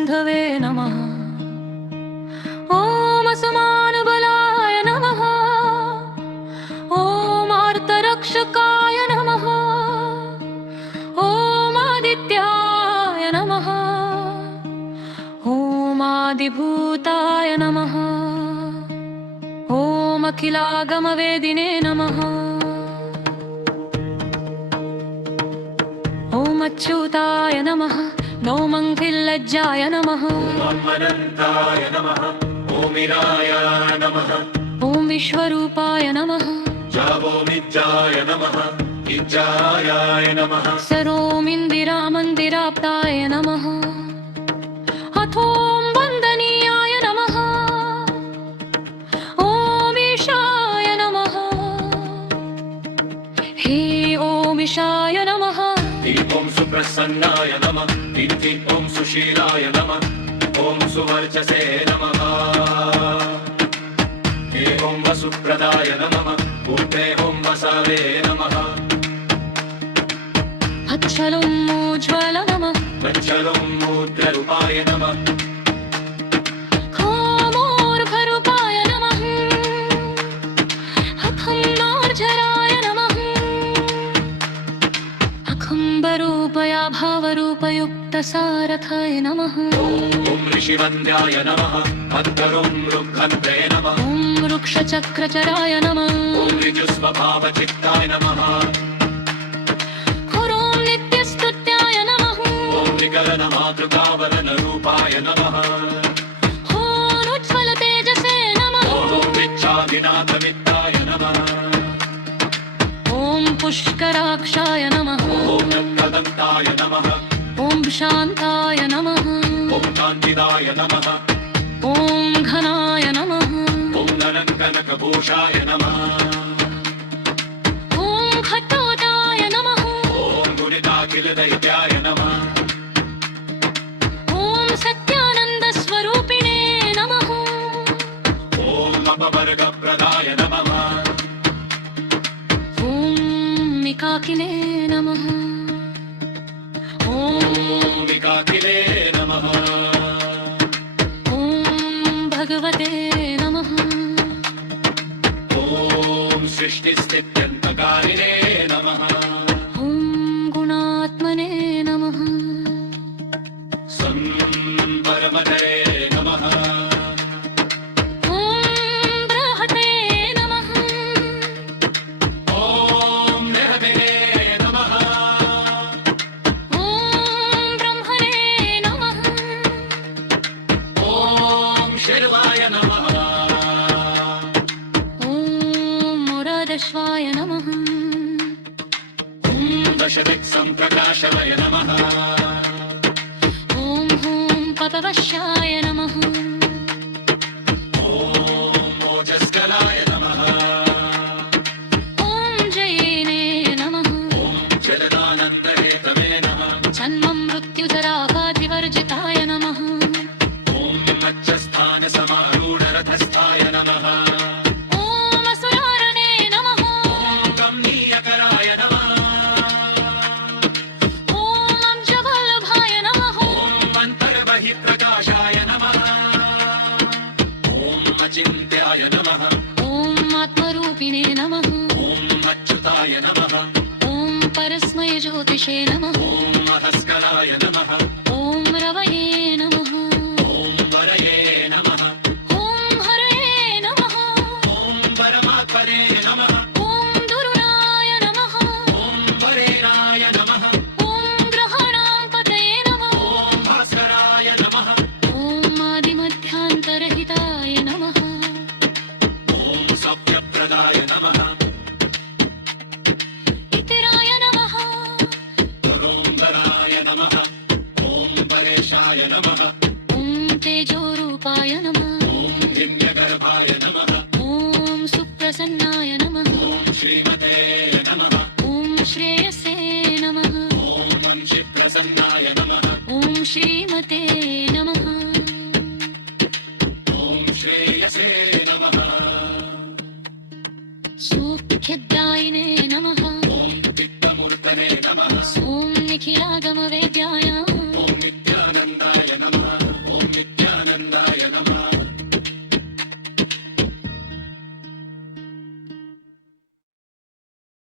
सिंधवे नमः। ॐ असमानबलाय नमः। ॐ आर्तरक्षकाय नमः। ॐ आदित्याय नमः। ॐ आदिभूताय नमः। ॐ अखिलागमवेदिने नमः। ॐ अच्युताय नमः। ॐ अङ्घ्रिलज्जाय नमः। ॐ अनन्ताय नमः। ॐ इराय नमः। ॐ विश्वरूपाय नमः। जावोमिज्जाय नमः। इज्जायाय नमः। सरोमिन्दिरामन्दिराप्ताय नमः। अथों वन्दनीयाय नमः। ॐ ईशाय नमः। हे ॐ ईशाय नमः। ॐ सुप्रसन्नाय नमः। ॐ सुशीलाय नमः। ॐ सुवर्चसे नमः। ॐ वसुप्रदाय नमः। ॐ वसावे नमः। अच्चलोज्ज्वल नमः। वज्जलोमुग्ररूपाय नमः। खोमोर्घरूपाय नमः। अखण्डोर्झराय नमः। अखम्बरूपया भावरूपयुक्तसारथाय नमः। ॐ ऋषिवन्द्याय नमः। अन्तरुं नमः। ॐ वृक्षचक्रचराय नमः। ॐ ऋजुस्वभावचित्ताय नमः। ॐ नित्यस्तुत्याय नमः। ॐ विकलनमातृकावरणरूपाय नमः। ॐ उज्ज्वलतेजसे नमः। ॐ विच्छादिनाथमित्ताय नमः। ॐ पुष्कराक्षाय नमः। ॐ नक्कदन्ताय नमः। ॐ शान्ताय नमः। ॐ कान्तिदाय नमः। ॐ घनाय नमः। ॐ नरङ्गनकभूषाय नमः। ॐ घटोदाय नमः। ॐ गुणिताखिलदैत्याय नमः। ॐ सत्यानन्दस्वरूपिणे नमः। ॐ अपवर्गप्रदाय नमः। ॐ मिकाकिने नमः। ॐ विकाकिले नमः। ॐ भगवते नमः। ॐ सृष्टिस्थित्यन्तकारिणे नमः। ॐ गुणात्मने नमः। संपरमते नमः। ॐ बृहते नमः। ॐ निरभिने नमः। ॐ ब्रह्मणे नमः। ॐ शिर्वाय नमः। ॐ मुरादश्वाय नमः। ॐ दशदिक्सम्प्रकाशवय नमः। ॐ पतवश्याय नमः। ॐ ओजस्कलाय नमः। ॐ जयिने नमः। ॐ जलदानन्दहेतवे नमः। जन्ममृत्युजरापाधिवर्जिताय नमः। ॐ मच्चस्थानसमारूढरथस्थाय नमः। ॐ असुरारणे नमः। ॐ कमनीयकराय नमः। ॐ अब्जवल्लभाय नमः। ॐ अन्तर्बहिप्रकाशाय नमः। ॐ अचिन्त्याय नमः। ॐ आत्मरूपिणे नमः। ॐ अच्युताय नमः। ॐ परस्मै ज्योतिषे नमः। ॐ महस्कराय नमः। ॐ रवये नमः। ॐ वरये नमः। ॐ हरये नमः। ॐ परमात्मने नमः। ॐ दुर्गाय नमः। ॐ वरेराय नमः। ॐ ग्रहाणां पतये नमः। ॐ भास्कराय नमः। ॐ आदिमध्यान्तरहिताय नमः। ॐ सव्यप्रदाय नमः। इतराय नमः। गुरोङ्गराय नमः। ॐ परेशाय नमः। ॐ तेजोरूपाय नमः। ॐ हिम्यगर्भाय नमः। ॐ सुप्रसन्नाय नमः। ॐ श्रीमते नमः। ॐ श्रेयसे नमः। ॐ वंशिप्रसन्नाय नमः। ॐ श्रीमते नमः। ॐ श्रेयसे नमः। सौख्यदायिने नमः। ॐ पित्तमूर्तने नमः। ॐ निखिलागमवेद्याय